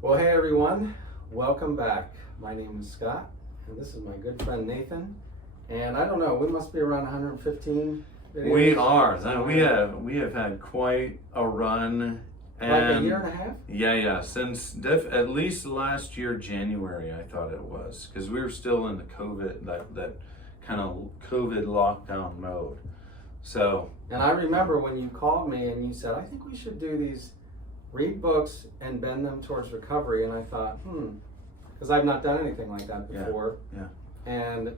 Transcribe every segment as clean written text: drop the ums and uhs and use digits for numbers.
Well, hey everyone, welcome back. My name is Scott, and this is my good friend Nathan. And I don't know, we must be around 115 videos. We are. We have had quite a run. Like a year and a half? Yeah. Since at least last year, January, I thought it was, because we were still in the COVID, that kind of COVID lockdown mode. So. And I remember when you called me and you said, I think we should do these, read books and bend them towards recovery. And I thought, because I've not done anything like that before. Yeah. And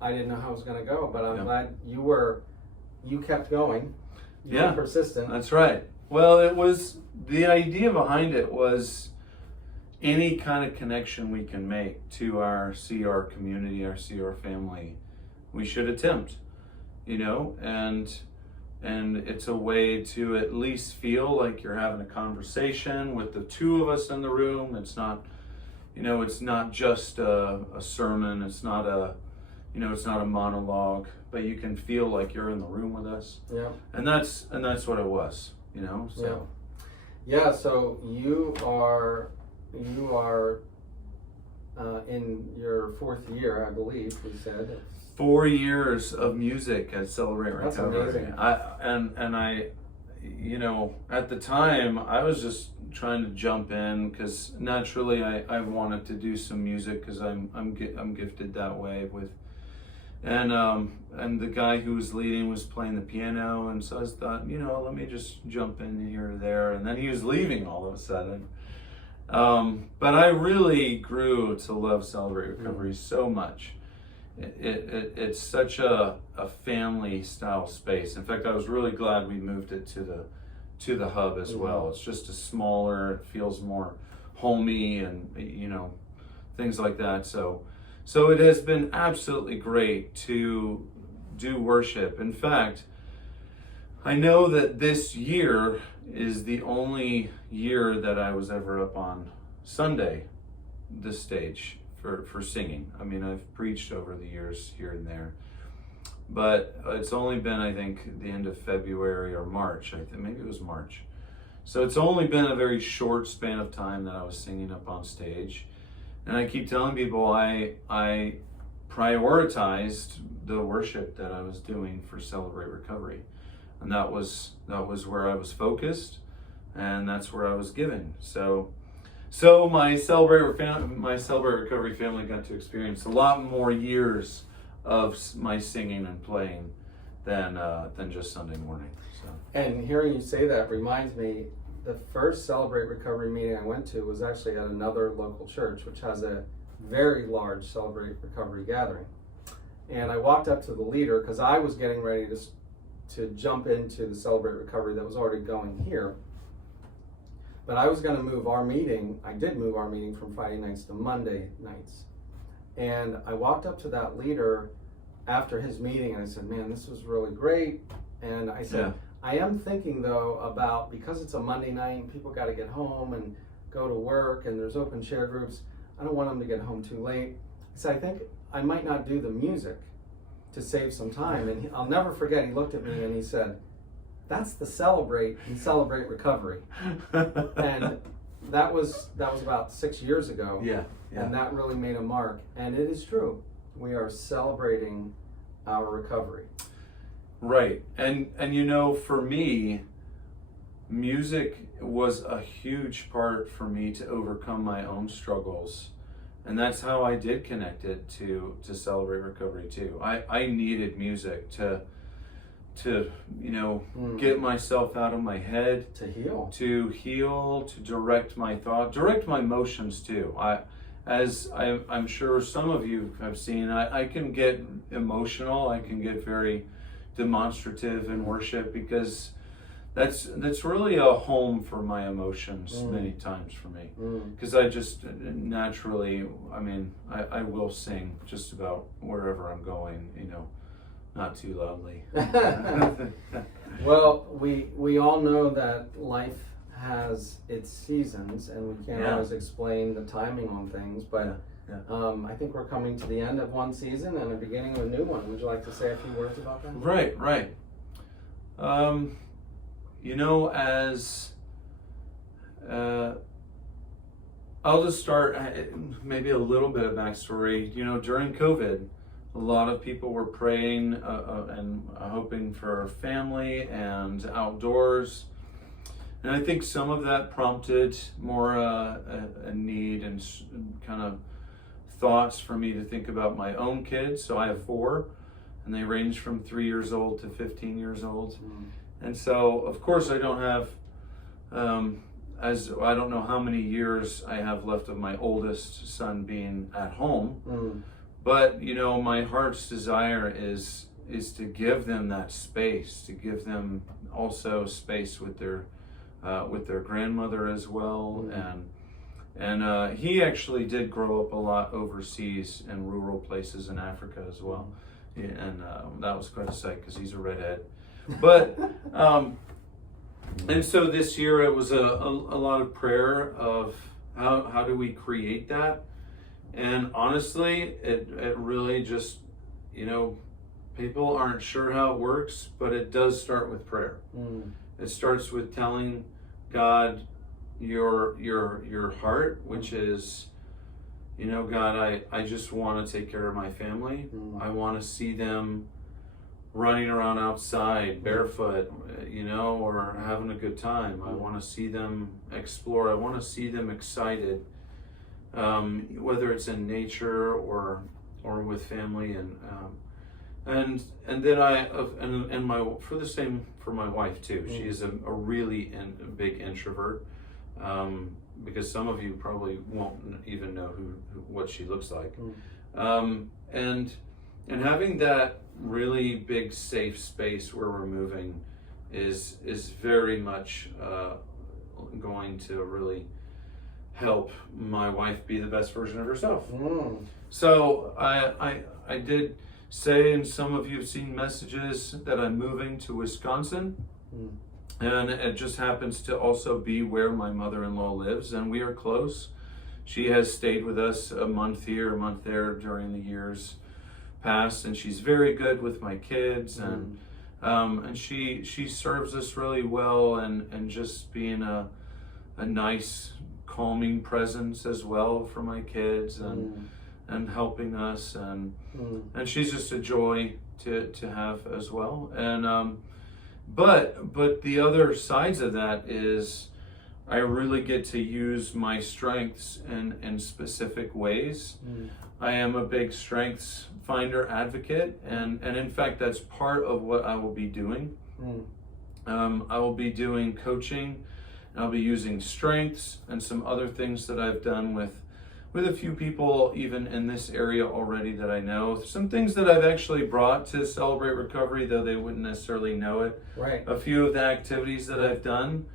I didn't know how it was going to go, but I'm glad you kept going. You were persistent. That's right. Well, the idea behind it was any kind of connection we can make to our CR community, our CR family, we should attempt, and it's a way to at least feel like you're having a conversation with the two of us in the room. It's not, it's not just a sermon. It's not it's not a monologue, but you can feel like you're in the room with us. Yeah. And that's what it was, so. Yeah, so you are in your fourth year, I believe we said. 4 years of music at Celebrate Recovery. That's amazing. I at the time I was just trying to jump in because naturally I wanted to do some music because I'm gifted that way with, and the guy who was leading was playing the piano, and so I thought, let me just jump in here or there, and then he was leaving all of a sudden. But I really grew to love Celebrate Recovery so much. It's such a family style space. In fact, I was really glad we moved it to the hub as well. It's just a smaller, it feels more homey, and things like that. So it has been absolutely great to do worship. In fact, I know that this year is the only year that I was ever up on Sunday, this stage, for singing. I mean, I've preached over the years here and there, but it's only been, I think, the end of February or March. I think maybe it was March. So it's only been a very short span of time that I was singing up on stage. And I keep telling people I prioritized the worship that I was doing for Celebrate Recovery. And that was where I was focused, and that's where I was given. So my Celebrate Recovery family got to experience a lot more years of my singing and playing than just Sunday morning. So. And hearing you say that reminds me, the first Celebrate Recovery meeting I went to was actually at another local church, which has a very large Celebrate Recovery gathering. And I walked up to the leader because I was getting ready to jump into the Celebrate Recovery that was already going here. But I was going to move our meeting. I did move our meeting from Friday nights to Monday nights. And I walked up to that leader after his meeting and I said, man, this was really great. And I said, I am thinking though about, because it's a Monday night and people got to get home and go to work and there's open share groups, I don't want them to get home too late. I said, I think I might not do the music to save some time. And I'll never forget, he looked at me and he said, that's the Celebrate and Celebrate Recovery. And that was about 6 years ago. Yeah. And that really made a mark. And it is true. We are celebrating our recovery. Right. And for me, music was a huge part for me to overcome my own struggles. And that's how I did connect it to Celebrate Recovery too. I needed music to get myself out of my head, to heal, to direct my thought, direct my emotions too. I'm sure some of you have seen, I can get emotional. I can get very demonstrative in worship because that's really a home for my emotions many times for me. Because I just naturally, I will sing just about wherever I'm going, not too loudly. Well, we all know that life has its seasons, and we can't always explain the timing on things, but I think we're coming to the end of one season and the beginning of a new one. Would you like to say a few words about that? Right. As I'll just start maybe a little bit of backstory. You know, during COVID, a lot of people were praying and hoping for family and outdoors. And I think some of that prompted more a need and kind of thoughts for me to think about my own kids. So I have 4, and they range from 3 years old to 15 years old. And so, of course, I don't have, as I don't know how many years I have left of my oldest son being at home. But, you know, my heart's desire is to give them that space, to give them also space with their grandmother as well. And he actually did grow up a lot overseas in rural places in Africa as well. And that was quite a sight because he's a redhead. But, and so this year it was a lot of prayer of how do we create that? And honestly, it really just, you know, people aren't sure how it works, but it does start with prayer. It starts with telling God your heart, which is, you know, God, I just want to take care of my family. I want to see them running around outside barefoot, you know, or having a good time. I want to see them explore. I want to see them excited, whether it's in nature or with family, and then for my wife too. She is a really big introvert, because some of you probably won't even know what she looks like, and having that really big safe space where we're moving is very much going to really help my wife be the best version of herself. So I did say, and some of you have seen messages, that I'm moving to Wisconsin. And it just happens to also be where my mother-in-law lives, and we are close. She has stayed with us a month here, a month there during the years past, and she's very good with my kids, and she serves us really well, and just being a nice, calming presence as well for my kids, and helping us, and she's just a joy to have as well. And but the other sides of that is I really get to use my strengths in specific ways. I am a big strengths finder advocate, and in fact that's part of what I will be doing. I will be doing coaching, and I'll be using strengths and some other things that I've done with a few people even in this area already that I know. Some things that I've actually brought to Celebrate Recovery, though they wouldn't necessarily know it. Right. A few of the activities that I've done,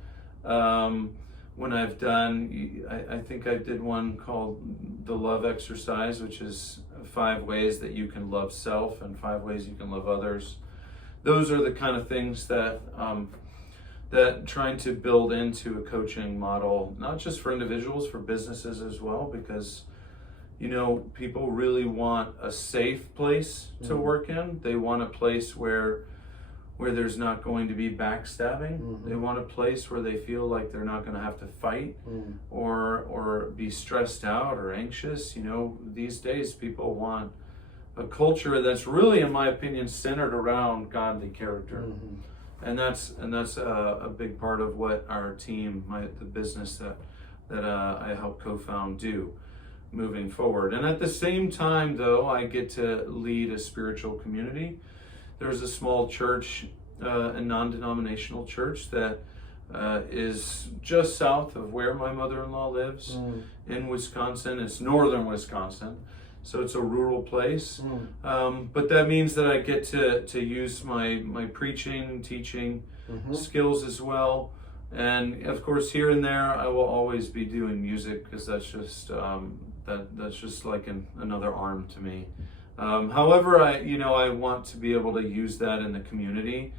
when I've done, I think I did one called the Love Exercise, which is 5 ways that you can love self and 5 ways you can love others. Those are the kind of things that that trying to build into a coaching model, not just for individuals, for businesses as well, because, you know, people really want a safe place to work in. They want a place where there's not going to be backstabbing. They want a place where they feel like they're not going to have to fight or be stressed out or anxious. You know, these days people want a culture that's really, in my opinion, centered around godly character. And that's a big part of what our team, the business that I help co-found, do moving forward. And at the same time, though, I get to lead a spiritual community. There's a small church, a non-denominational church that is just south of where my mother-in-law lives in Wisconsin. It's northern Wisconsin. So it's a rural place, but that means that I get to use my preaching, teaching skills as well, and of course here and there I will always be doing music, because that's just that's just like another arm to me. However, I want to be able to use that in the community.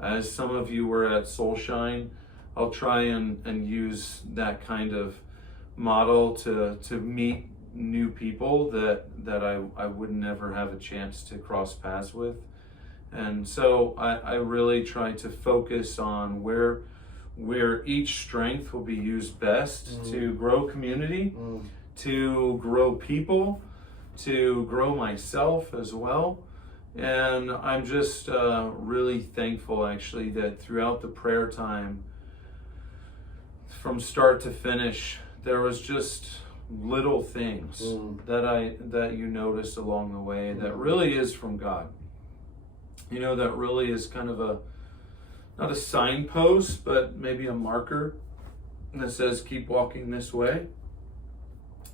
As some of you were at Soulshine, I'll try and use that kind of model to meet new people that I would never have a chance to cross paths with. And so I really try to focus on where where each strength will be used best to grow community, Mm. to grow people, to grow myself as well. And I'm just really thankful, actually, that throughout the prayer time, from start to finish, there was just little things that you notice along the way that really is from God. You know, that really is kind of not a signpost, but maybe a marker that says keep walking this way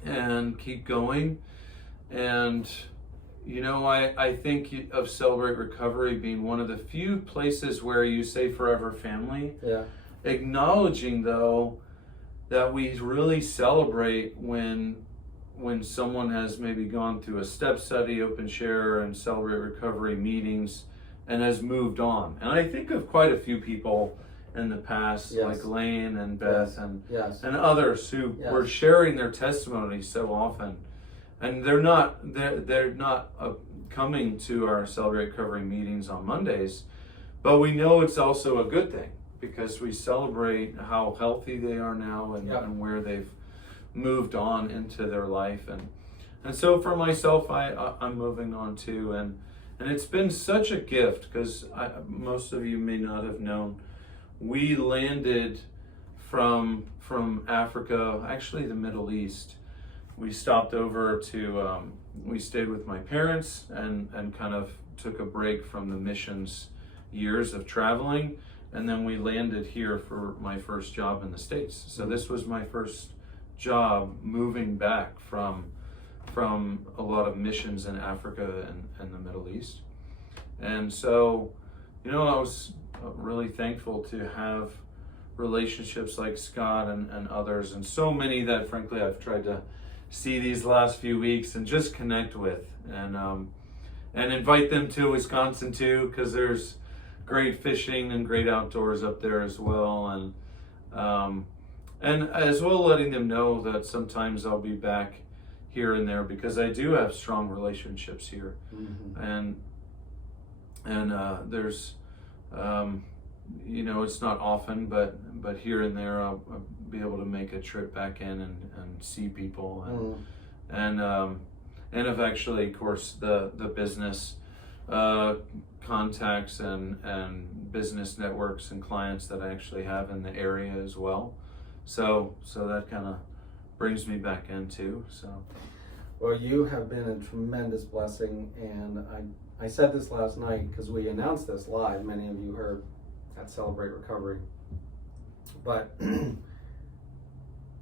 and keep going. And you know, I think of Celebrate Recovery being one of the few places where you say forever family. Yeah. Acknowledging, though, that we really celebrate when someone has maybe gone through a step study, open share, and Celebrate Recovery meetings and has moved on. And I think of quite a few people in the past, Yes. like Lane and Beth Yes. and others who Yes. were sharing their testimony so often. And they're not coming to our Celebrate Recovery meetings on Mondays, but we know it's also a good thing because we celebrate how healthy they are now and where they've moved on into their life. And so for myself, I'm moving on too. And it's been such a gift because most of you may not have known, we landed from Africa, actually the Middle East. We stopped over to, we stayed with my parents and kind of took a break from the missions years of traveling. And then we landed here for my first job in the States. So this was my first job moving back from a lot of missions in Africa and the Middle East. And so, you know, I was really thankful to have relationships like Scott and others, and so many that frankly I've tried to see these last few weeks and just connect with and invite them to Wisconsin too, because there's great fishing and great outdoors up there as well, and as well letting them know that sometimes I'll be back here and there because I do have strong relationships here. And there's you know, it's not often, but here and there I'll be able to make a trip back in and see people and have actually, of course, the business contacts and business networks and clients that I actually have in the area as well. So that kind of brings me back in too. So, well, you have been a tremendous blessing, and I said this last night because we announced this live. Many of you heard at Celebrate Recovery, but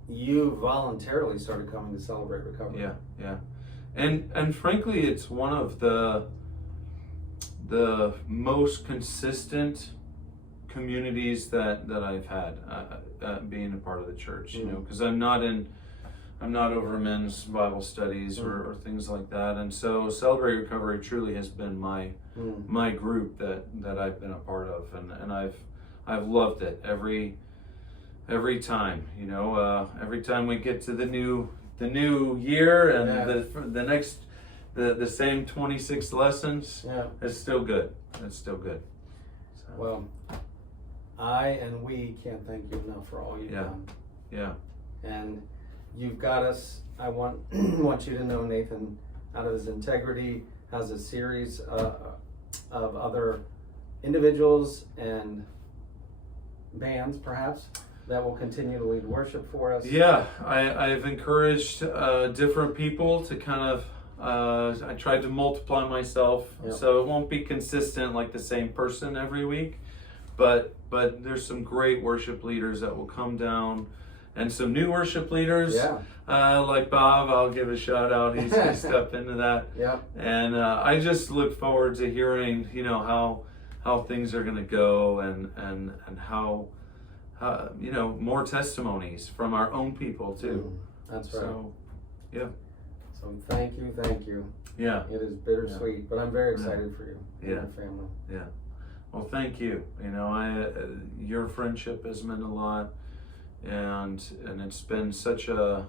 you voluntarily started coming to Celebrate Recovery. Yeah, and frankly, it's one of the most consistent communities that I've had being a part of the church. You know, because I'm not over men's Bible studies or things like that, and so Celebrate Recovery truly has been my group that I've been a part of, and I've loved it every time. You know, every time we get to the new year and the next the same 26 lessons, it's still good. It's still good. So. Well, I and we can't thank you enough for all you've done. Yeah. And you've got us. I want you to know, Nathan, out of his integrity, has a series of other individuals and bands, perhaps, that will continue to lead worship for us. Yeah, I've encouraged different people to kind of, I tried to multiply myself, so it won't be consistent like the same person every week, but there's some great worship leaders that will come down, and some new worship leaders, like Bob. I'll give a shout out. He's going to step into that. And I just look forward to hearing, you know, how things are going to go and how you know, more testimonies from our own people too. That's right. So, yeah. So thank you. Yeah. It is bittersweet, but I'm very excited for you and your family. Yeah. Well, thank you. You know, your friendship has meant a lot, and it's been such a,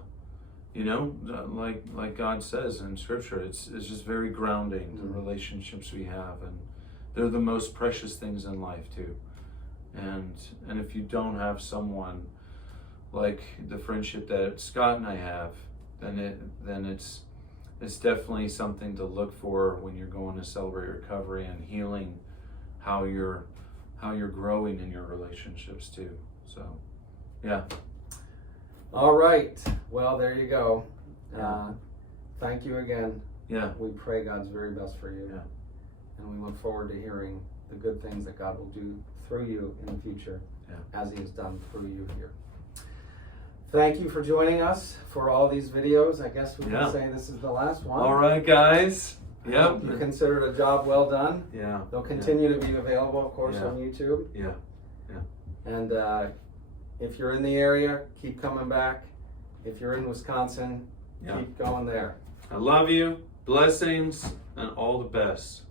you know, like God says in Scripture, it's just very grounding, the relationships we have, and they're the most precious things in life too. And if you don't have someone like the friendship that Scott and I have, then it's definitely something to look for when you're going to Celebrate Recovery and healing, how you're growing in your relationships too. So yeah. All right. Well, there you go. Yeah. Thank you again. Yeah. We pray God's very best for you. Yeah. And we look forward to hearing the good things that God will do through you in the future, as He has done through you here. Thank you for joining us for all these videos. I guess we can say this is the last one. All right, guys. I hope you considered a job well done. Yeah. They'll continue to be available, of course, on YouTube. Yeah. And if you're in the area, keep coming back. If you're in Wisconsin, keep going there. I love you. Blessings and all the best.